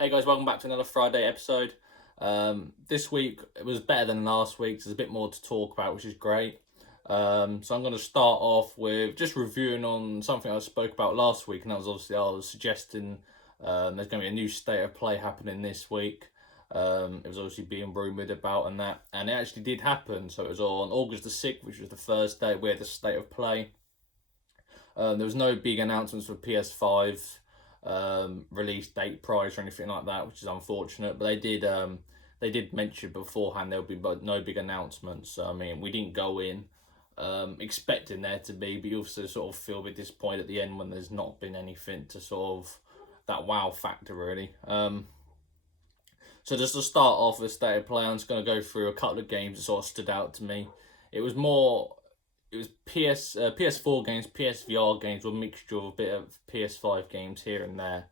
Hey guys, welcome back to another Friday episode. This week it was better than last week. There's a bit more to talk about, which is great. So I'm going to start off with just reviewing on something I spoke about last week, and that was obviously I was suggesting there's going to be a new state of play happening this week. It was obviously being rumoured about and it actually did happen. So it was on August the 6th, which was the first day we had the state of play. There was no big announcements for PS5 release date, price, or anything like that, which is unfortunate. But they did mention beforehand there would be no big announcements. So, I mean, we didn't go in expecting there to be, but you also sort of feel a bit disappointed at the end when there's not been anything to sort of that wow factor really. So just to start off with state of play, I'm just going to go through a couple of games that sort of stood out to me. It was PS4 games, PSVR games, with a mixture of a bit of PS5 games here and there,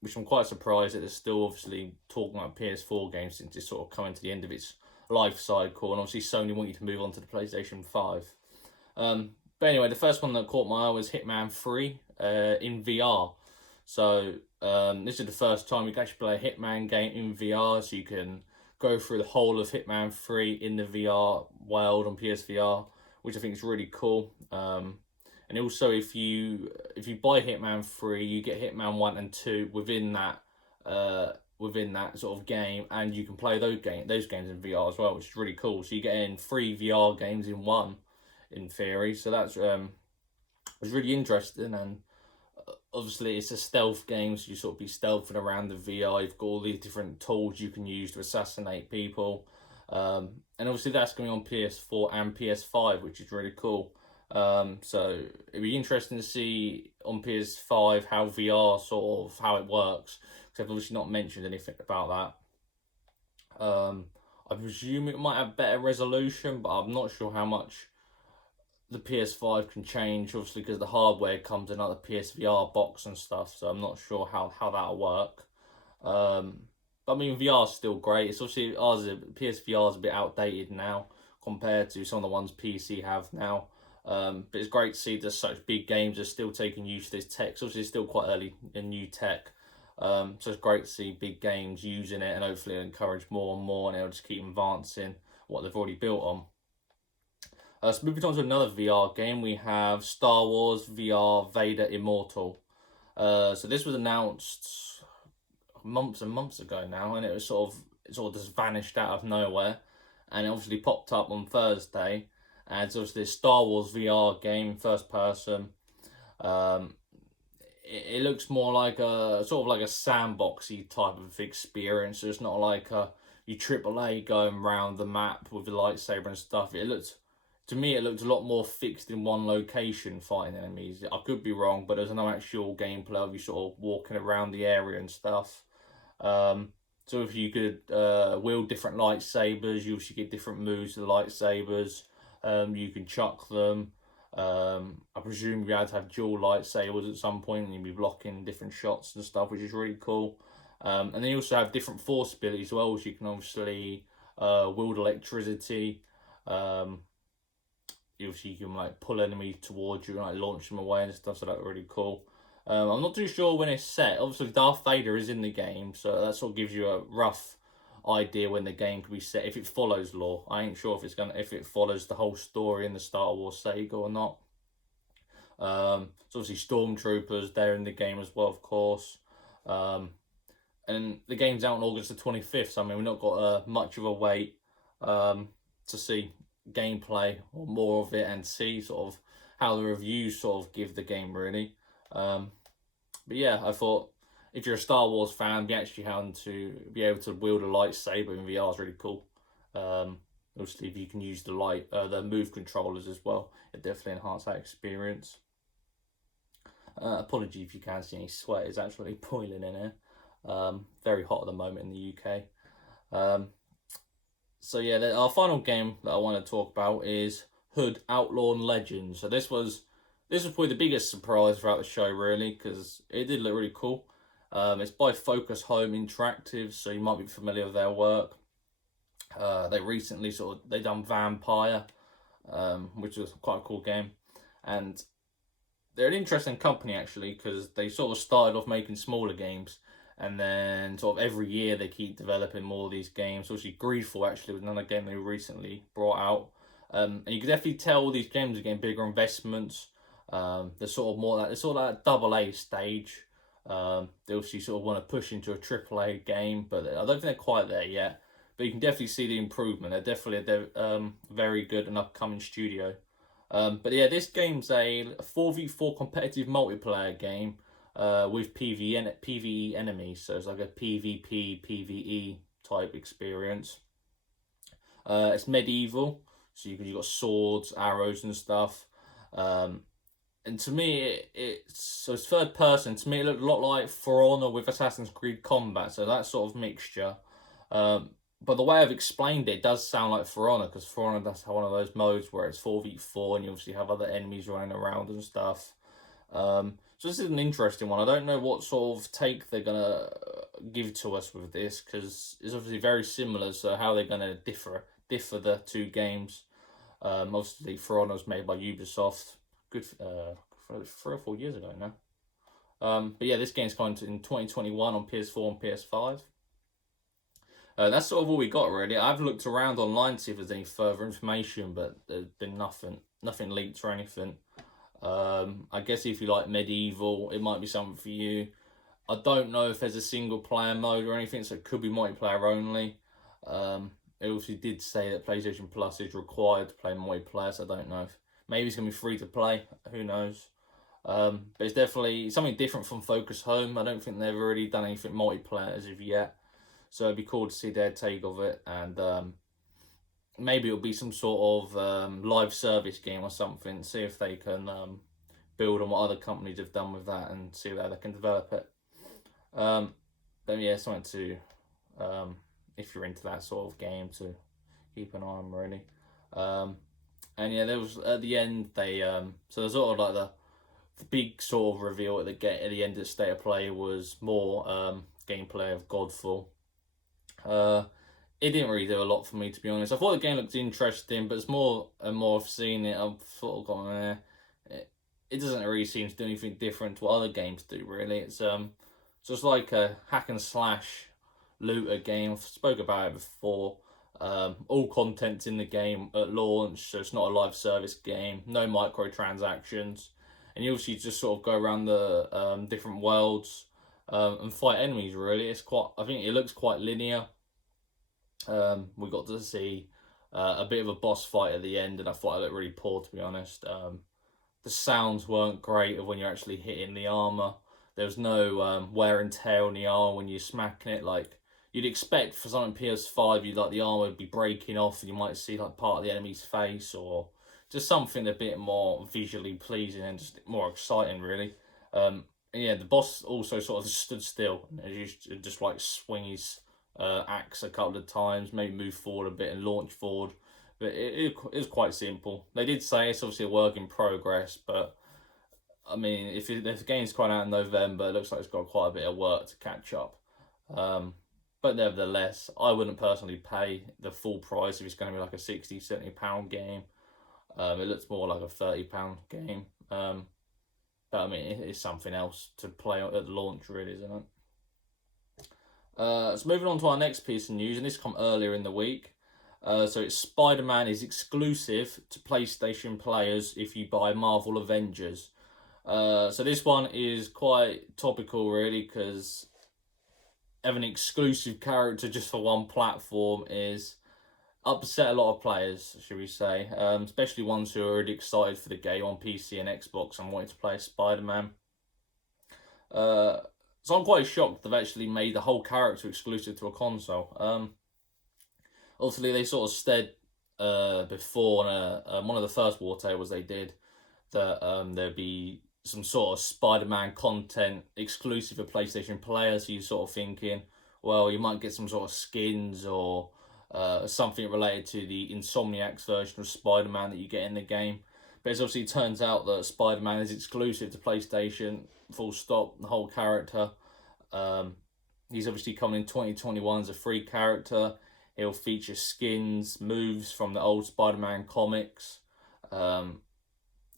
which I'm quite surprised that they're still obviously talking about PS4 games since it's sort of coming to the end of its life cycle, and obviously Sony want you to move on to the PlayStation 5. But anyway, the first one that caught my eye was Hitman 3 in VR. So this is the first time you can actually play a Hitman game in VR, so you can go through the whole of Hitman 3 in the VR world on PSVR, which I think is really cool. And also, if you buy Hitman 3, you get Hitman 1 and 2 within that sort of game, and you can play those games in VR as well, which is really cool. So you get in 3 VR games in one, in theory. So that's was really interesting, and obviously it's a stealth game, so you sort of be stealthing around the VR. You've got all these different tools you can use to assassinate people. And obviously that's going on PS4 and PS5, which is really cool. So it'd be interesting to see on PS5 how VR sort of how it works, because I've obviously not mentioned anything about that. I presume it might have better resolution, but I'm not sure how much the PS5 can change, obviously because the hardware comes in like the PSVR box and stuff, so I'm not sure how that'll work. But I mean, VR is still great. It's obviously PSVR is a bit outdated now compared to some of the ones PC have now. But it's great to see that such big games are still taking use of this tech. So obviously it's still quite early in new tech. So it's great to see big games using it, and hopefully it'll encourage more and more, and it'll just keep advancing what they've already built on. So moving on to another VR game, we have Star Wars VR Vader Immortal. So this was announced months and months ago now, and it sort of just vanished out of nowhere, and it obviously popped up on Thursday. And it's obviously a Star Wars VR game, first person. It looks more like a sort of like a sandboxy type of experience. So it's not like you AAA going around the map with the lightsaber and stuff. To me, it looked a lot more fixed in one location fighting enemies. I could be wrong, but there's no actual gameplay of you sort of walking around the area and stuff. So if you could wield different lightsabers, you also get different moves to the lightsabers. You can chuck them. I presume you had to have dual lightsabers at some point, and you'd be blocking different shots and stuff, which is really cool. And then you also have different force abilities as well, so you can obviously wield electricity. You can like pull enemies towards you and like launch them away and stuff, so that's really cool. I'm not too sure when it's set. Obviously, Darth Vader is in the game, so that sort of gives you a rough idea when the game could be set if it follows lore. I ain't sure if it follows the whole story in the Star Wars saga or not. So obviously stormtroopers, they're in the game as well, of course. And the game's out on August the 25th, so I mean we've not got much of a wait to see gameplay or more of it, and see sort of how the reviews sort of give the game really. But yeah, I thought if you're a Star Wars fan, be actually having to be able to wield a lightsaber in VR is really cool. Obviously, if you can use the move controllers as well, it definitely enhances that experience. Apology if you can't see any sweat; it's actually boiling in here. Very hot at the moment in the UK. So yeah, our final game that I want to talk about is Hood Outlaw and Legends. So this was probably the biggest surprise throughout the show, really, because it did look really cool. It's by Focus Home Interactive, so you might be familiar with their work. They recently they done Vampire, which was quite a cool game, and they're an interesting company actually, because they sort of started off making smaller games, And then sort of every year they keep developing more of these games. Obviously, Greedfall actually was another game they recently brought out. And you can definitely tell these games are getting bigger investments. They're sort of more like, they're sort of like double A stage. They obviously sort of want to push into a triple A game, but I don't think they're quite there yet. But you can definitely see the improvement. They're definitely a very good and upcoming studio. But yeah, this game's a 4v4 competitive multiplayer game with PvE enemies. So it's like a PvP, PvE type experience. It's medieval, so you've got swords, arrows, and stuff. And to me, it's third person. To me, it looked a lot like For Honor with Assassin's Creed combat. So that sort of mixture. But the way I've explained it does sound like For Honor, because For Honor does have one of those modes where it's 4v4 and you obviously have other enemies running around and stuff. So this is an interesting one. I don't know what sort of take they're going to give to us with this, because it's obviously very similar, so how they're going to differ the two games. Obviously, For Honor was made by Ubisoft, good 3 or 4 years ago now. But yeah, this game's coming in 2021 on PS4 and PS5. That's sort of all we got, really. I've looked around online to see if there's any further information, but there's been nothing leaked or anything. I guess if you like medieval, it might be something for you. I don't know if there's a single player mode or anything, so it could be multiplayer only. It obviously did say that PlayStation Plus is required to play multiplayer, so I don't know if maybe it's going to be free to play. Who knows? But it's definitely something different from Focus Home. I don't think they've really done anything multiplayer as of yet. So it'd be cool to see their take of it, and maybe it'll be some sort of live service game or something. See if they can build on what other companies have done with that, and see how they can develop it. Then yeah, something to if you're into that sort of game, to keep an eye on, really. And yeah, there was at the end they so there's sort of like the big sort of reveal at the end of the State of Play was more gameplay of Godfall. It didn't really do a lot for me, to be honest. I thought the game looked interesting, but it's more and more I've seen it, I've sort of gone there. It doesn't really seem to do anything different to what other games do, really. It's just like a hack and slash looter game. I've spoke about it before. All content's in the game at launch, so it's not a live service game. No microtransactions, and you obviously just sort of go around the different worlds and fight enemies. Really, I think it looks quite linear. We got to see a bit of a boss fight at the end, and I thought it looked really poor, to be honest. The sounds weren't great of when you're actually hitting the armor. There was no wear and tear on the armor when you're smacking it. Like you'd expect for something PS5, the armor would be breaking off, and you might see like part of the enemy's face, or just something a bit more visually pleasing and just more exciting, really. And yeah, the boss also sort of stood still and just like swing his axe a couple of times, maybe move forward a bit and launch forward. But it was quite simple. They did say it's obviously a work in progress, but I mean, if the game's coming out in November, it looks like it's got quite a bit of work to catch up. But nevertheless, I wouldn't personally pay the full price if it's going to be like a £60, £70 game. It looks more like a £30 game. But I mean, it's something else to play at the launch, really, isn't it? So moving on to our next piece of news, and this come earlier in the week. So it's SpiderMan is exclusive to PlayStation players if you buy Marvel Avengers. So this one is quite topical, really, because having an exclusive character just for one platform is upset a lot of players, should we say, especially ones who are already excited for the game on PC and Xbox and wanting to play Spider-Man. So I'm quite shocked they've actually made the whole character exclusive to a console. Obviously, they sort of said before on one of the first War Tables they did that there'd be some sort of Spider-Man content exclusive for PlayStation players. So you're sort of thinking, well, you might get some sort of skins or something related to the Insomniac's version of Spider-Man that you get in the game. But it obviously turns out that Spider-Man is exclusive to PlayStation, full stop, the whole character. He's obviously coming in 2021 as a free character. He'll feature skins, moves from the old Spider-Man comics.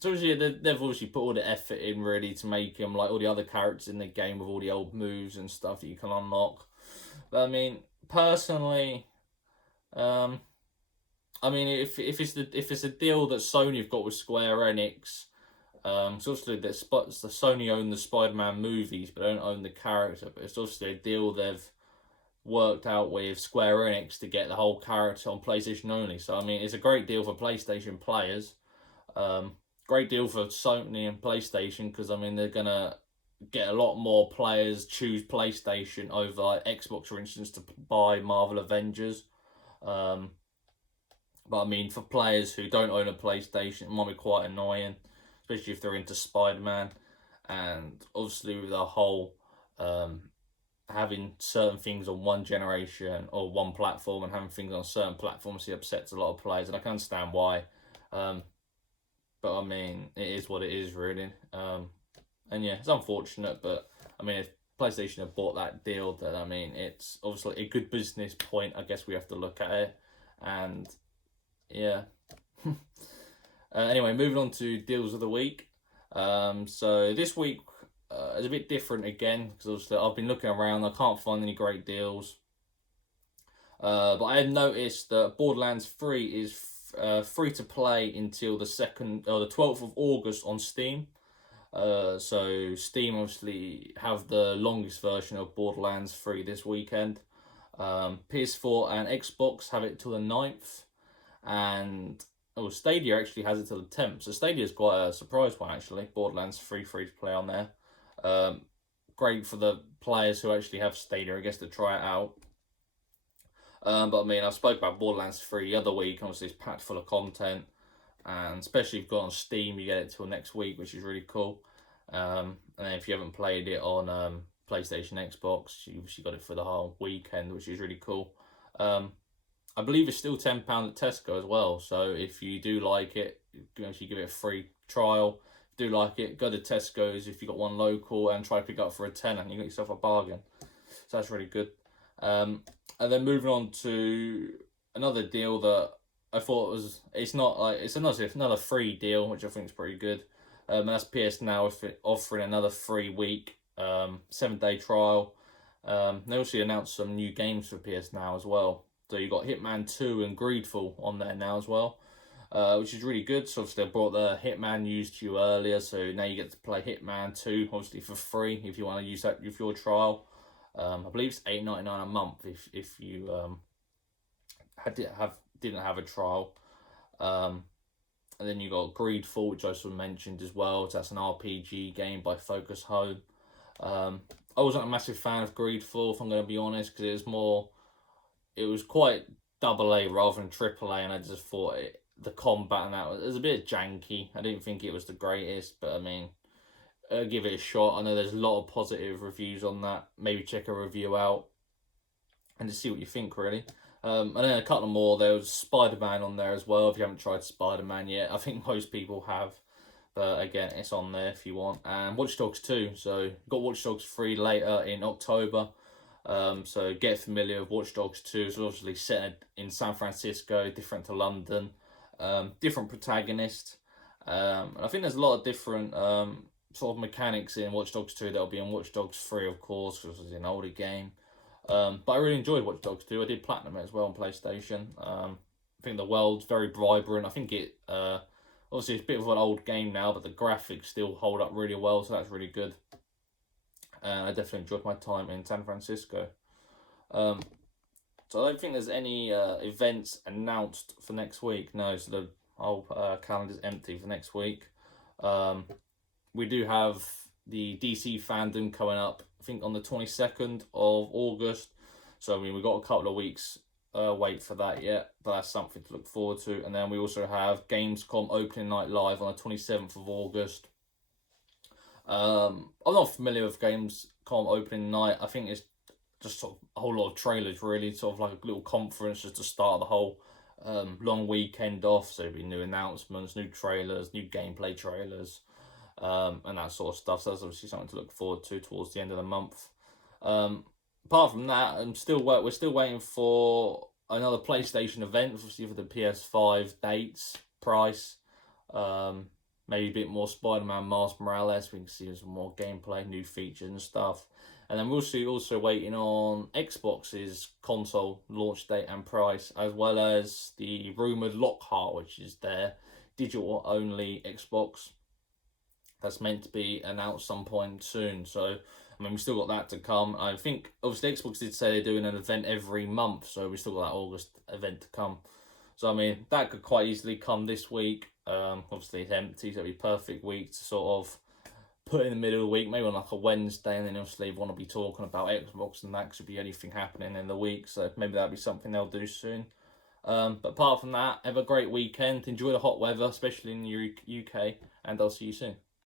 So obviously they've obviously put all the effort in really to make him like all the other characters in the game with all the old moves and stuff that you can unlock. But I mean, personally, um, if it's a deal that Sony have got with Square Enix, so obviously the Sony own the Spider-Man movies, but don't own the character. But it's obviously a deal they've worked out with Square Enix to get the whole character on PlayStation only. So I mean, it's a great deal for PlayStation players. Great deal for Sony and PlayStation because I mean they're gonna get a lot more players choose PlayStation over like, Xbox, for instance, to buy Marvel Avengers. But I mean, for players who don't own a PlayStation, it might be quite annoying, especially if they're into Spider-Man. And obviously, with the whole having certain things on one generation or one platform and having things on certain platforms, it upsets a lot of players, and I can understand why. But I mean, it is what it is, really. And yeah, it's unfortunate, but I mean, if PlayStation have bought that deal, then I mean, it's obviously a good business point. I guess we have to look at it, and yeah. Anyway, moving on to deals of the week. So this week is a bit different again because obviously I've been looking around. I can't find any great deals. But I had noticed that Borderlands 3 is free to play until the 12th of August on Steam. So Steam obviously have the longest version of Borderlands 3 this weekend. PS4 and Xbox have it till the 9th. And Stadia actually has it till the 10th. So Stadia is quite a surprise one, actually. Borderlands 3 free to play on there. Great for the players who actually have Stadia, I guess, to try it out. But I mean, I spoke about Borderlands 3 the other week. Obviously, it's packed full of content. And especially if you've got on Steam, you get it till next week, which is really cool. And then if you haven't played it on PlayStation, Xbox, you obviously got it for the whole weekend, which is really cool. I believe it's still £10 at Tesco as well. So if you do like it, you can actually give it a free trial. If you do like it, go to Tesco's if you got one local and try to pick it up for a tenner, and you got yourself a bargain. So that's really good. And then moving on to another deal that I thought it's another free deal, which I think is pretty good. And that's PS Now offering another 3-week 7-day trial. They also announced some new games for PS Now as well. So you got Hitman 2 and Greedfall on there now as well, which is really good. So obviously they brought the Hitman news to you earlier, so now you get to play Hitman 2 obviously for free if you want to use that with your trial. I believe it's $8.99 a month if you didn't have a trial. And then you got Greedfall, which I also mentioned as well. So that's an RPG game by Focus Home. I wasn't a massive fan of Greedfall, if I'm going to be honest, because it was quite AA rather than AAA, and I just thought the combat and that was a bit janky. I didn't think it was the greatest, but I mean, give it a shot. I know there's a lot of positive reviews on that. Maybe check a review out and just see what you think, really. And then a couple more. There was Spider-Man on there as well. If you haven't tried Spider-Man yet, I think most people have. But again, it's on there if you want. And Watch Dogs 2. So you've got Watch Dogs 3 later in October. So get familiar with Watch Dogs 2. It's obviously set in San Francisco, different to London. Different protagonist. And I think there's a lot of different sort of mechanics in Watch Dogs 2 that'll be in Watch Dogs 3, of course, because it's an older game. But I really enjoyed Watch Dogs 2. I did platinum it as well on PlayStation. I think the world's very vibrant. I think it obviously it's a bit of an old game now, but the graphics still hold up really well, so that's really good. And I definitely enjoyed my time in San Francisco. So I don't think there's any events announced for next week. No, so the whole calendar's empty for next week. We do have the DC fandom coming up, I think, on the 22nd of August. So, I mean, we've got a couple of weeks wait for that yet, but that's something to look forward to. And then we also have Gamescom opening night live on the 27th of August. I'm not familiar with Gamescom opening night. I think it's just sort of a whole lot of trailers, really, sort of like a little conference just to start the whole long weekend off. So there'll be new announcements, new trailers, new gameplay trailers, and that sort of stuff. So that's obviously something to look forward to towards the end of the month. Apart from that, we're still waiting for another PlayStation event, obviously for the PS5 dates, price, maybe a bit more Spider-Man Miles Morales. We can see some more gameplay, new features and stuff. And then we're also waiting on Xbox's console launch date and price, as well as the rumoured Lockhart, which is their digital-only Xbox that's meant to be announced some point soon. So, I mean, we still got that to come. I think, obviously, Xbox did say they're doing an event every month, so we still got that August event to come. So, I mean, that could quite easily come this week. Obviously, it's empty, so it'll be a perfect week to sort of put in the middle of the week, maybe on like a Wednesday, and then obviously we want to be talking about Xbox and that could be anything happening in the week, so maybe that'll be something they'll do soon. But apart from that, have a great weekend, enjoy the hot weather, especially in the UK, and I'll see you soon.